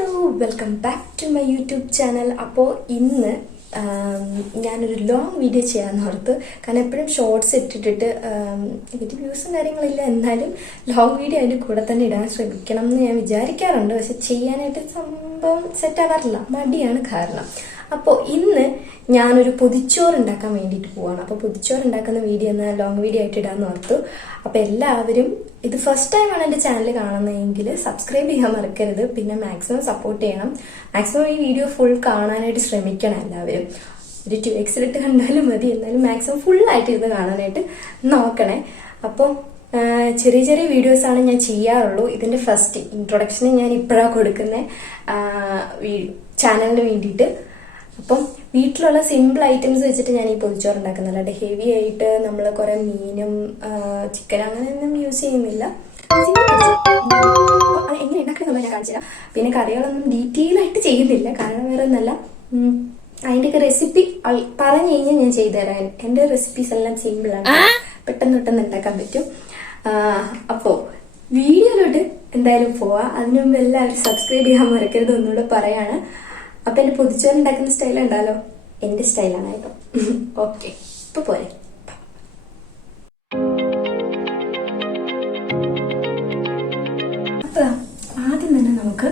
Hello welcome back to my YouTube channel. അപ്പോൾ ഇന്ന് ഞാനൊരു ലോങ് വീഡിയോ ചെയ്യാമെന്ന് ഓർത്ത്. കാരണം എപ്പോഴും ഷോർട്സ് ഇട്ടിട്ട് വലിയ വ്യൂസും കാര്യങ്ങളില്ല, എന്നാലും ലോങ് വീഡിയോ അതിൻ്റെ കൂടെ തന്നെ ഇടാൻ ശ്രമിക്കണം എന്ന് ഞാൻ വിചാരിക്കാറുണ്ട്. പക്ഷെ ചെയ്യാനായിട്ട് സംഭവം സെറ്റ് ആവാറില്ല, മടിയാണ് കാരണം. അപ്പോൾ ഇന്ന് ഞാനൊരു പൊതിച്ചോറ് ഉണ്ടാക്കാൻ വേണ്ടിയിട്ട് പോവാണ്. അപ്പോൾ പൊതിച്ചോറ് ഉണ്ടാക്കുന്ന വീഡിയോ എന്നാൽ ലോങ് വീഡിയോ ആയിട്ട് ഇടാമെന്ന് ഓർത്തു. അപ്പോൾ എല്ലാവരും ഇത് ഫസ്റ്റ് ടൈമാണ് എൻ്റെ ചാനൽ കാണുന്നതെങ്കിൽ സബ്സ്ക്രൈബ് ചെയ്യാൻ മറക്കരുത്. പിന്നെ മാക്സിമം സപ്പോർട്ട് ചെയ്യണം. മാക്സിമം ഈ വീഡിയോ ഫുൾ കാണാനായിട്ട് ശ്രമിക്കണം എല്ലാവരും. ഒരു 2x കണ്ടാലും മതി, എന്നാലും മാക്സിമം ഫുള്ളായിട്ട് ഇരുന്ന് കാണാനായിട്ട് നോക്കണേ. അപ്പോൾ ചെറിയ ചെറിയ വീഡിയോസാണ് ഞാൻ ചെയ്യാറുള്ളൂ. ഇതിൻ്റെ ഫസ്റ്റ് ഇൻട്രൊഡക്ഷന് ഞാൻ ഇപ്പോഴാണ് കൊടുക്കുന്നത് ചാനലിന് വേണ്ടിയിട്ട്. അപ്പം വീട്ടിലുള്ള സിമ്പിൾ ഐറ്റംസ് വെച്ചിട്ട് ഞാൻ ഈ പൊതിച്ചോറ് ഉണ്ടാക്കുന്നില്ല. അല്ലാണ്ട് ഹെവി ആയിട്ട് നമ്മൾ കുറെ മീനും ചിക്കൻ അങ്ങനെയൊന്നും യൂസ് ചെയ്യുന്നില്ല. അത് എങ്ങനെ ഉണ്ടാക്കുന്നത് ഞാൻ കാണിച്ചു തരാം. പിന്നെ കറികളൊന്നും ഡീറ്റെയിൽ ആയിട്ട് ചെയ്യുന്നില്ല, കാരണം വേറെ ഒന്നല്ല, അതിൻ്റെയൊക്കെ റെസിപ്പി പറഞ്ഞു കഴിഞ്ഞാൽ ഞാൻ ചെയ്തു തരാം. എൻ്റെ റെസിപ്പീസ് എല്ലാം സിമ്പിളാണ്, പെട്ടെന്ന് ഉണ്ടാക്കാൻ പറ്റും. അപ്പോൾ വീഡിയോയിലോട്ട് എന്തായാലും പോവാം. അതിനു മുമ്പ് എല്ലാവരും സബ്സ്ക്രൈബ് ചെയ്യാൻ മറക്കരുത് ഒന്നുകൂടെ പറയാണ്. അപ്പൊ എന്റെ പൊതിച്ചോറ് ഉണ്ടാക്കുന്ന സ്റ്റൈൽ ഉണ്ടല്ലോ, എന്റെ സ്റ്റൈലാണ് കേട്ടോ. ഓക്കെ, ഇപ്പൊ പോരെ. അപ്പൊ ആദ്യം തന്നെ നമുക്ക്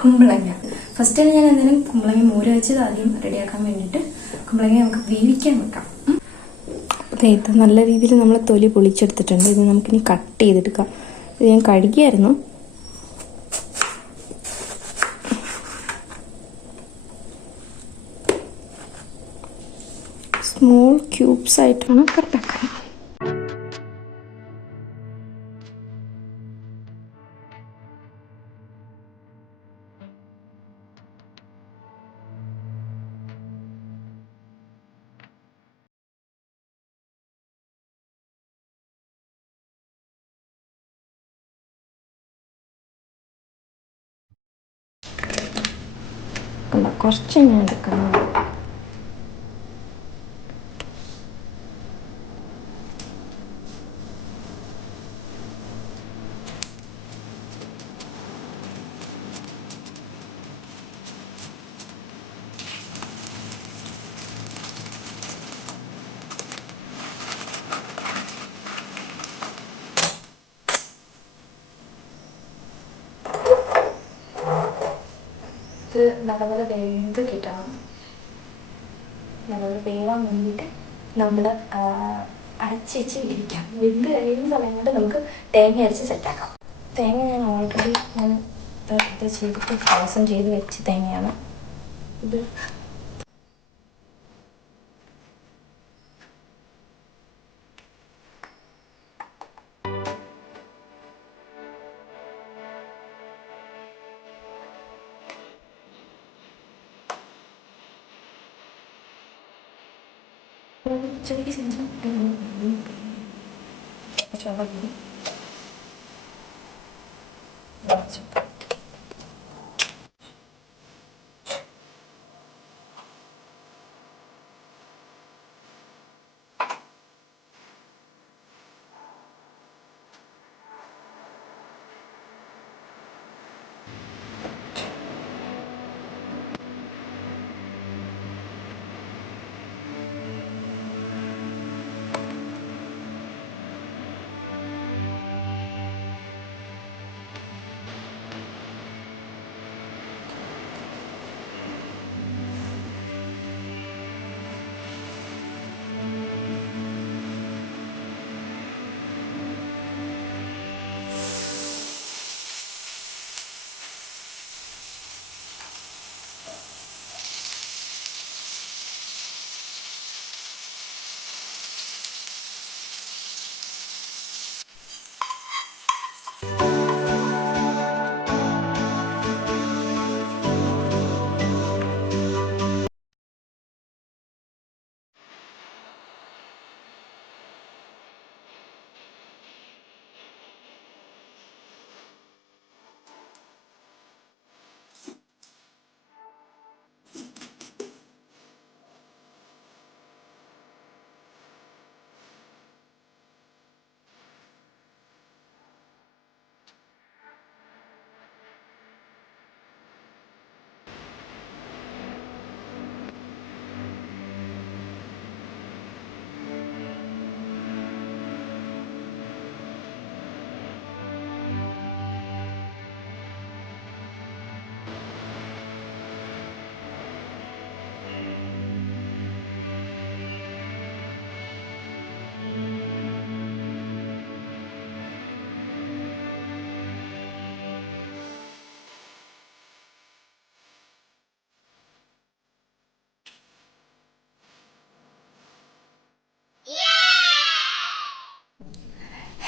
കുമ്പളങ്ങ ഫസ്റ്റ് തന്നെ ഞാൻ എന്തായാലും കുമ്പളങ്ങ മോര് വെച്ചത് ആദ്യം റെഡിയാക്കാൻ വേണ്ടിയിട്ട് കുമ്പളങ്ങ നമുക്ക് വേവിക്കാൻ വെക്കാം. ഇത് നല്ല രീതിയിൽ നമ്മൾ തൊലി പൊളിച്ചെടുത്തിട്ടുണ്ട്. ഇത് നമുക്കിനി കട്ട് ചെയ്തെടുക്കാം. ഇത് ഞാൻ കഴുകിയായിരുന്നു. സ്മോൾ ക്യൂബ്സ് ആയിട്ടാണ് കട്ടാക്കുന്നത്. കുറച്ച് ഞാൻ എടുക്കണം. നല്ലപോലെ വെന്ത് കിട്ടണം. നല്ലപോലെ വേവാൻ വേണ്ടിയിട്ട് നമ്മൾ അരച്ച് ഇരിക്കാം. വെന്ത് കഴിയുന്ന സമയം കൊണ്ട് നമുക്ക് തേങ്ങ അരച്ച് സെറ്റാക്കാം. തേങ്ങ ഞാൻ ഓൾറെഡി ഇത് ചെയ്തിട്ട് ഫ്രോസൺ ചെയ്ത് വെച്ച് തേങ്ങയാണ് ഇത്. ചെറിയ സെഞ്ചും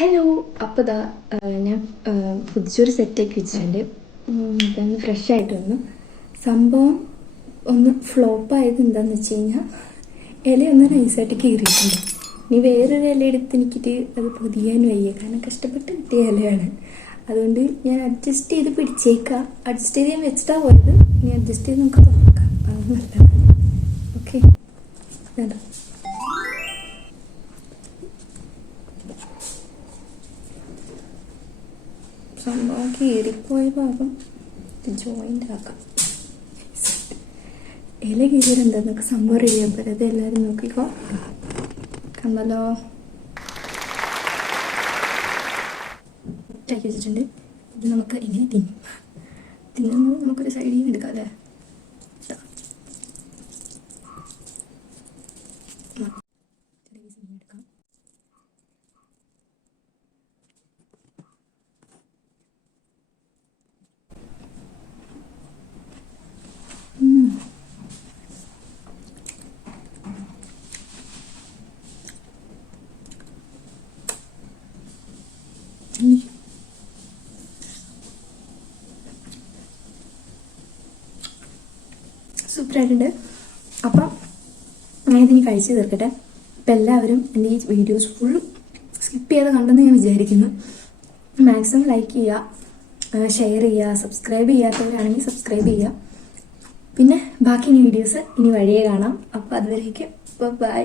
ഹലോ, അപ്പോൾ ഇതാ ഞാൻ പുതിയൊരു സെറ്റാക്കി വെച്ചിട്ടുണ്ട്. അപ്പം ഫ്രഷ് ആയിട്ട് വന്നു. സംഭവം ഒന്ന് ഫ്ലോപ്പായത് എന്താണെന്ന് വെച്ച് കഴിഞ്ഞാൽ ഇലയൊന്ന് നൈസായിട്ട് കീറിയിട്ടുണ്ട്. ഇനി വേറൊരു ഇല എടുത്ത് എനിക്കിട്ട് അത് പൊതിയാൻ വയ്യ, കാരണം കഷ്ടപ്പെട്ട് കിട്ടിയ ഇലയാണ്. അതുകൊണ്ട് ഞാൻ അഡ്ജസ്റ്റ് ചെയ്ത് പിടിച്ചേക്കാം. അഡ്ജസ്റ്റ് ചെയ്ത് ഞാൻ വെച്ചിട്ടാണ് പോയത്. ഇനി അഡ്ജസ്റ്റ് ചെയ്ത് നമുക്ക് നോക്കാം. അത് നല്ലതാണ്. ഓക്കെ, വേണ്ട സംഭവം കീറിപ്പോയ ഭാഗം ജോയിൻ്റ് ആക്കാം. ഇല കീറിയത് എന്താന്നൊക്കെ സംഭവം റെഡിയാൻ പറ്റും. അത് എല്ലാവരും നോക്കിക്കോ. കണ്ടല്ലോ, ഉണ്ടാക്കി വെച്ചിട്ടുണ്ട്. ഇത് നമുക്ക് ഇങ്ങനെ തിന്നുന്നത് നമുക്കൊരു സൈഡിൽ നിന്ന് എടുക്കാം അല്ലേ. എടുക്കാം. സൂപ്പറായിട്ടുണ്ട്. അപ്പം ഞാനിതിനി കഴിച്ച് തീർക്കട്ടെ. അപ്പം എല്ലാവരും എൻ്റെ ഈ വീഡിയോസ് ഫുൾ സ്കിപ്പ് ചെയ്ത് കണ്ടെന്ന് ഞാൻ വിചാരിക്കുന്നു. മാക്സിമം ലൈക്ക് ചെയ്യുക, ഷെയർ ചെയ്യുക, സബ്സ്ക്രൈബ് ചെയ്യാത്തവരാണെങ്കിൽ സബ്സ്ക്രൈബ് ചെയ്യുക. പിന്നെ ബാക്കി വീഡിയോസ് ഇനി വഴിയേ കാണാം. അപ്പോൾ അതുവരേക്കും ബൈ.